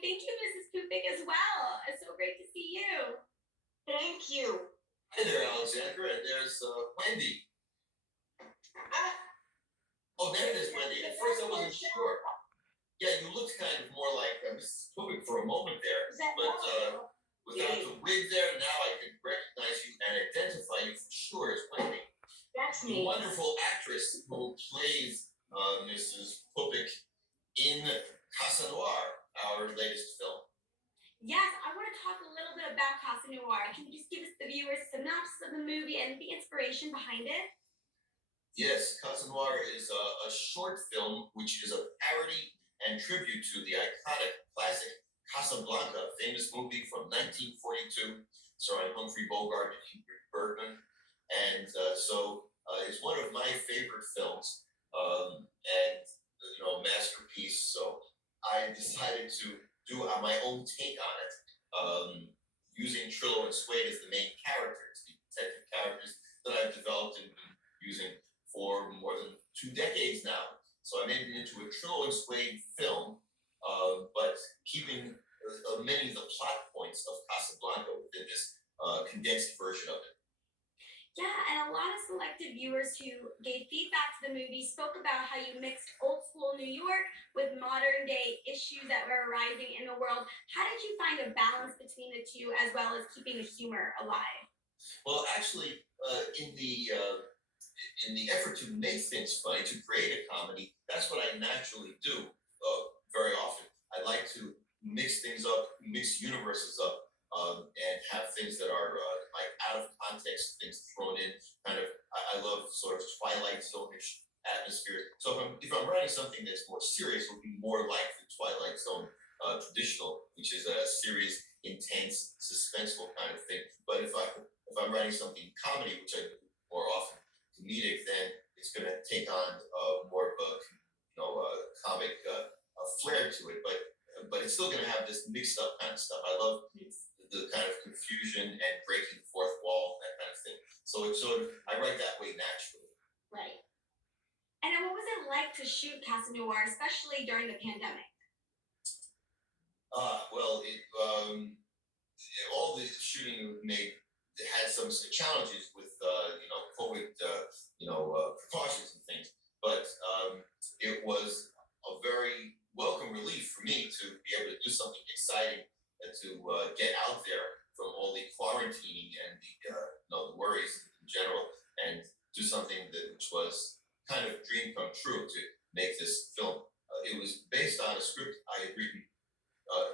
thank you, Mrs. Pupik, as well. It's so great to see you. Thank you. Hi there, Alexandra, and there's Wendy. Ah, Oh, there it is, Wendy. At first I wasn't sure. Yeah, you looked kind of more like Mrs. Pupik for a moment there, is that but Laura? without the wig there, now I can recognize you and identify you for sure as Wendy. That's The me. wonderful actress who plays Mrs. Pupik in Casa Noir, our latest film. Yes, I want to talk a little bit about Casa Noir. Can you just give us the viewers a synopsis of the movie and the inspiration behind it? Yes, Casa Noir is a short film which is a parody and tribute to the iconic classic Casablanca, a famous movie from 1942, starring Humphrey Bogart and Ingrid Bergman. And it's one of my favorite films, and masterpiece. So I decided to do my own take on it, using Trillo and Suede as the main characters, the detective characters that I've developed and been using for more than 2 decades now. So I made it into a Trillo and Suede film, but keeping many of the plot points of Casablanca within this condensed version of it. Yeah, and a lot of selected viewers who gave feedback to the movie spoke about how you mixed old school New York with modern day issues that were arising in the world. How did you find a balance between the two as well as keeping the humor alive? Well, actually, in the effort to make things funny, to create a comedy, that's what I naturally do very often. I like to mix things up, mix universes up, and have things that are like out of context, things thrown in. I love sort of Twilight Zone-ish atmosphere. So if I'm writing something that's more serious, it would be more like the Twilight Zone traditional, which is a serious, intense, suspenseful kind of thing. But if I'm writing something comedy, which I do more often, comedic, then it's going to take on more of a comic flair to it. But it's still going to have this mixed up kind of stuff. I love the kind of confusion and breaking the fourth wall, that kind of thing. So I write that way naturally. Right. And then what was it like to shoot Casa Noir, especially during the pandemic? Well, all the shooting made had some challenges with COVID precautions and things, but it was a very welcome relief for me to be able to do something exciting and to get out there from all the quarantining and the worries in general, and do something which was kind of dream come true to make this film. It was based on a script I had written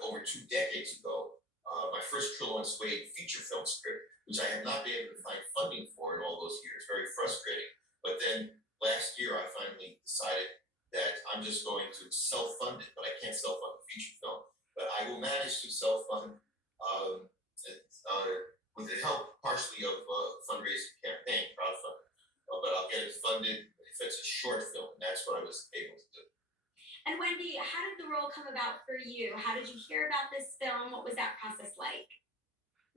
over 2 decades ago, my first Trillo and Suede feature film script, which I had not been able to find funding for in all those years. Very frustrating. But then last year, I finally decided that I'm just going to self-fund it, but I can't self-fund a feature film. But I will manage to self-fund with the help partially of a fundraising campaign, crowdfunding. But I'll get it funded if it's a short film. And that's what I was able to do. And Wendy, how did the role come about for you? How did you hear about this film? What was that process like?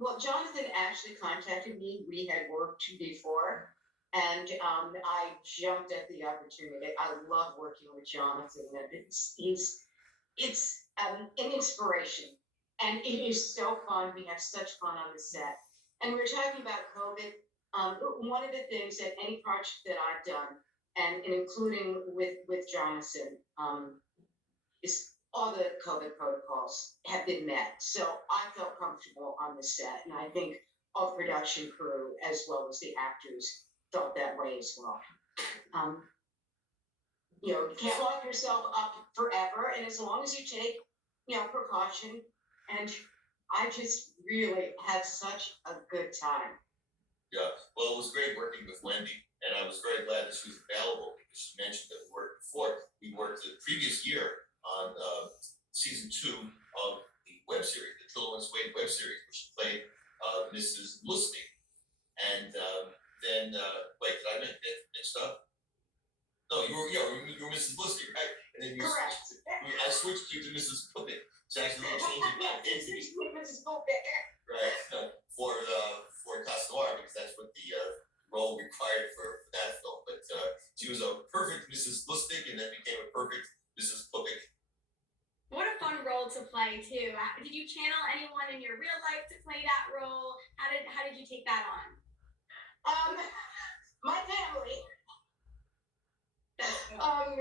Well, Jonathan actually contacted me. We had worked before, and I jumped at the opportunity. I love working with Jonathan. It's an inspiration, and it is so fun. We have such fun on the set. And we were talking about COVID. One of the things that any project that I've done, and including with Jonathan, is all the COVID protocols have been met. So I felt comfortable on the set, and I think all the production crew as well as the actors felt that way as well. You can't lock yourself up forever, and as long as you take precaution, and I just really had such a good time. Yeah, well, it was great working with Wendy, and I was very glad that she was available because she mentioned that we worked before. We worked the previous year on season 2 of the web series, the Trillo and Suede web series, where she played Mrs. Lustig. And then, wait, did I make that mixed up? No, you were Mrs. Lustig, right? And then Correct. I switched you to Mrs. Pupik. So actually, a little change in identity. Mrs. Pupik. Right, for Casa Noir, because that's what the role required for that film. But she was a perfect Mrs. Lustig, and then became a perfect Mrs. Pupik. What a fun role to to play too. Did you channel anyone in your real life to play that role? How did you take that on? My family. That's so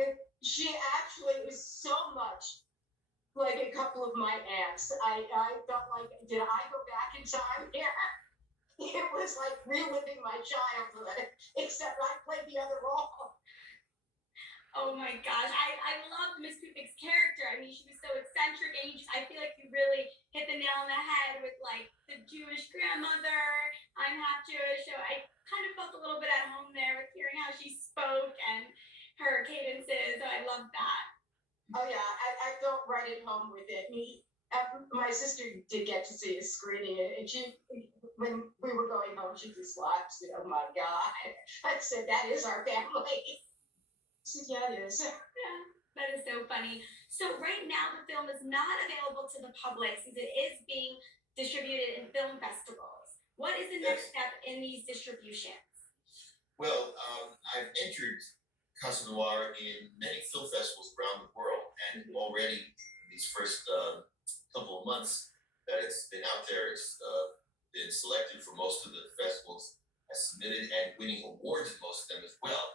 She actually is so much like a couple of my aunts. I felt like, did I go back in time here? It was like reliving my childhood, except I played the other role. Oh my gosh, I loved Miss Pipik's character. I mean, she was so eccentric, and I feel like you really hit the nail on the head with like the Jewish grandmother. I'm half Jewish, so I kind of felt a little bit at home there with hearing how she spoke and her cadences. So I love that. Oh yeah, I felt right at home with it. My sister did get to see a screening, and she, when we were going home, she just laughed. She said, "Oh my God!" I said, "That is our family." She said, "Yeah, it is." Yeah, that is so funny. So right now the film is not available to the public since it is being distributed in film festivals. What is the next Yes. step in these distributions? Well, I've entered Casa Noir in many film festivals around the world, and already in these first couple of months that it's been out there, it's been selected for most of the festivals. I submitted and winning awards in most of them as well.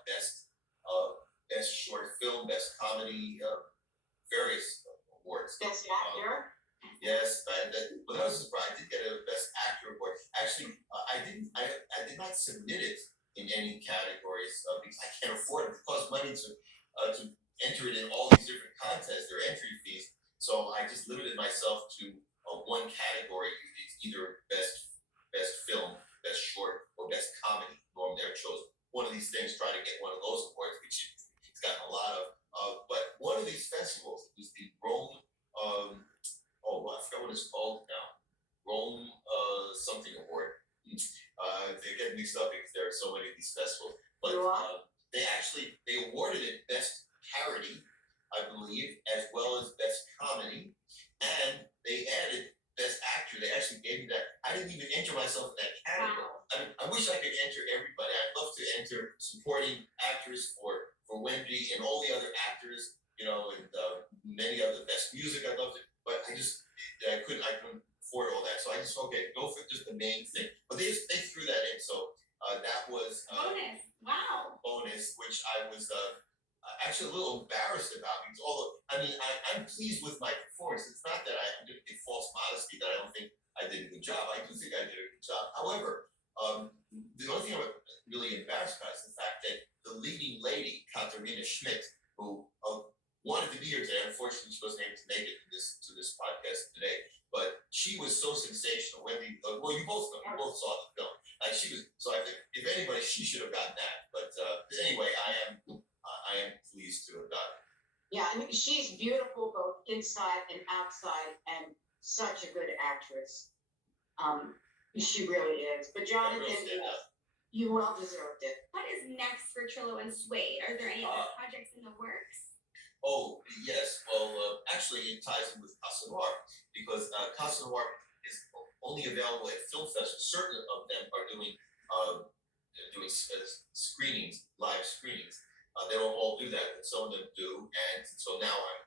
Best short film, best comedy, various awards. Best actor. Yes, but that was a surprise. I did get a best actor award. Actually, I didn't. I did not submit it in any categories because I can't afford it. It costs money to enter it in all these different contests. There are entry fees, so I just limited myself to one category. It's either best film, best short, or best comedy. Normally, I chose one of these things. Try to get one of those awards, which it's gotten a lot of. But one of these festivals is the Rome. I forgot what it's called now. Rome something award. They get mixed up because there are so many of these festivals. But they awarded it best parody, I believe, as well as best comedy, and they added best actor. They actually gave me that. I didn't even enter myself in that category. Wow. I wish I could enter everybody. I'd love to enter supporting actors for Wendy and all the other actors, and many of the best music. I'd love to, but I couldn't afford all that. So I just go for just the main thing. But they threw that in, so that was Bonus. Wow. bonus, which I was actually a little embarrassed about because I'm pleased with my performance. It's not that I'm going to give false modesty that I don't think I did a good job. I do think I did a good job. However, the only thing I'm really embarrassed about is the fact that the leading lady, Katarina Schmidt, who wanted to be here today, unfortunately she wasn't able to make it to this podcast today, but she was so sensational. Wendy, you both saw the film. She was, so I think if anybody, she should have gotten that. But anyway, I am pleased to have gotten it. Yeah, I mean, she's beautiful both inside and outside, and such a good actress. She really is. But Jonathan, you well deserved it. What is next for Trillo and Suede? Are there any other projects in the works? Oh yes, well, actually, it ties in with Casa Noir because Casa Noir is only available at film festivals. Certain of them are doing screenings, live screenings. They don't all do that, but some of them do, and so now I'm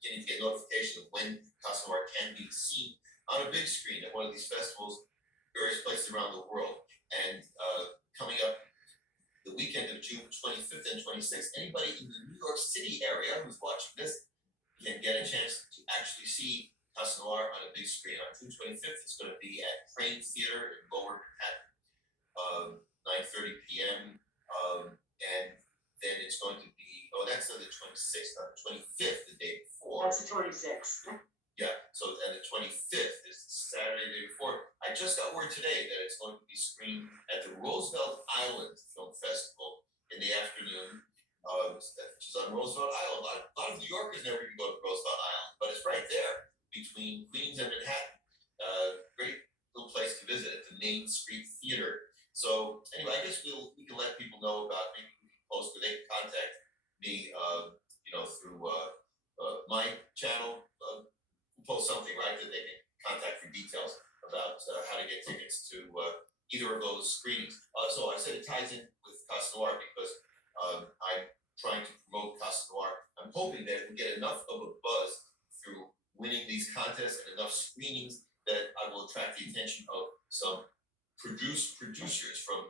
beginning to get notification of when Casa Noir can be seen on a big screen at one of these festivals, various places around the world, and coming up the weekend of June 25th and 26th, anybody in the New York City area who's watching this can get a chance to actually see Casa Noir on a big screen. On June 25th, it's going to be at Crane Theater in Lower Manhattan, 9:30 p.m. And then it's going to be, that's on the 26th, on the 25th, the day before. That's the 26th. Yeah, so and the 25th is Saturday the day before. I just got word today that it's going to be screened at the Roosevelt Island Film Festival in the afternoon, which is on Roosevelt Island. A lot of New Yorkers never even go to Roosevelt Island, but it's right there between Queens and Manhattan. Great little place to visit at the Main Street Theater. So anyway, I guess we can let people know about, maybe we can post, or they can contact me, through my channel. Post something, right, that they can contact for details about how to get tickets to either of those screenings. So I said it ties in with Casa Noir because I'm trying to promote Casa Noir. I'm hoping that it will get enough of a buzz through winning these contests and enough screenings that I will attract the attention of some producers from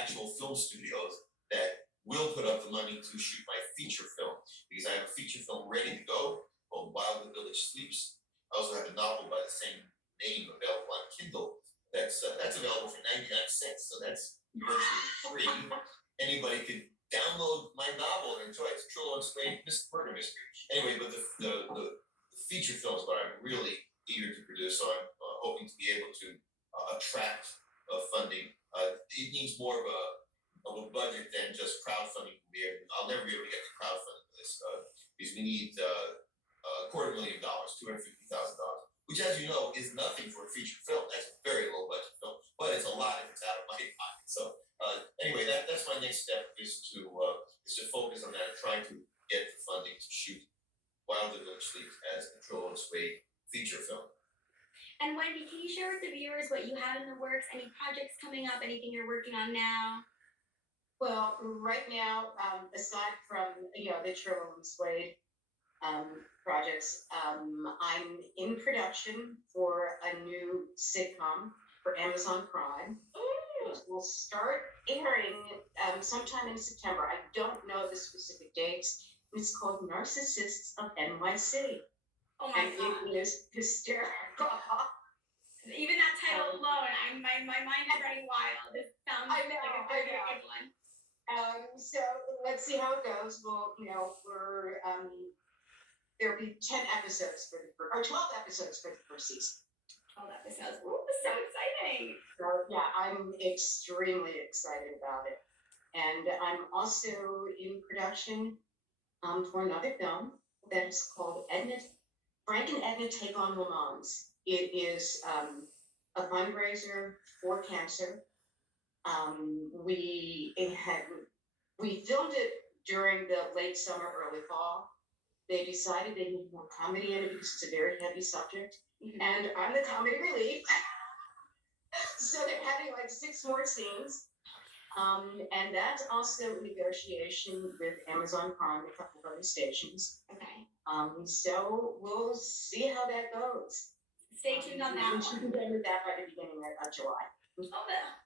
actual film studios that will put up the money to shoot my feature film because I have a feature film ready to go called While the Village Sleeps. I also have a novel by the same name available on Kindle. That's available for 99 cents, so that's virtually free. Anybody could download my novel and enjoy it. It's Trillo and Suede Murder Mystery. Anyway, but the feature film is what I'm really eager to produce. So I'm hoping to be able to attract funding. It needs more of a budget than just crowdfunding. I'll never be able to get to crowdfunding for this because we need $250,000, $250,000, which, as you know, is nothing for a feature film. That's a very low budget film, but it's a lot if it's out of my pocket. So anyway, that's my next step is to focus on that and trying to get the funding to shoot While the Village Sleeps as a Trillo and Suede feature film. And Wendy, can you share with the viewers what you have in the works? Any projects coming up? Anything you're working on now? Well, right now, aside from the Trillo and Suede projects, I'm in production for a new sitcom for Amazon Prime. Which will start airing sometime in September. I don't know the specific dates. It's called Narcissists of NYC. Oh my And god! it is hysterical. Even that title alone, my mind is running wild. It sounds I know, like a very good one. So let's see how it goes. Well, we're there'll be 10 episodes for or 12 episodes for the first season. 12 episodes. Ooh, so exciting! So yeah, I'm extremely excited about it. And I'm also in production for another film that is called Frank and Edna Take on Le Mans. It is a fundraiser for cancer. We filmed it during the late summer, early fall. They decided they needed more comedy in it because it's a very heavy subject. Mhm. And I'm the comedy relief. So they're having like 6 more scenes. And that's also a negotiation with Amazon Prime, a couple of other stations. Okay. So we'll see how that goes. Stay tuned on that We should be one. done with that by the beginning of July. Oh,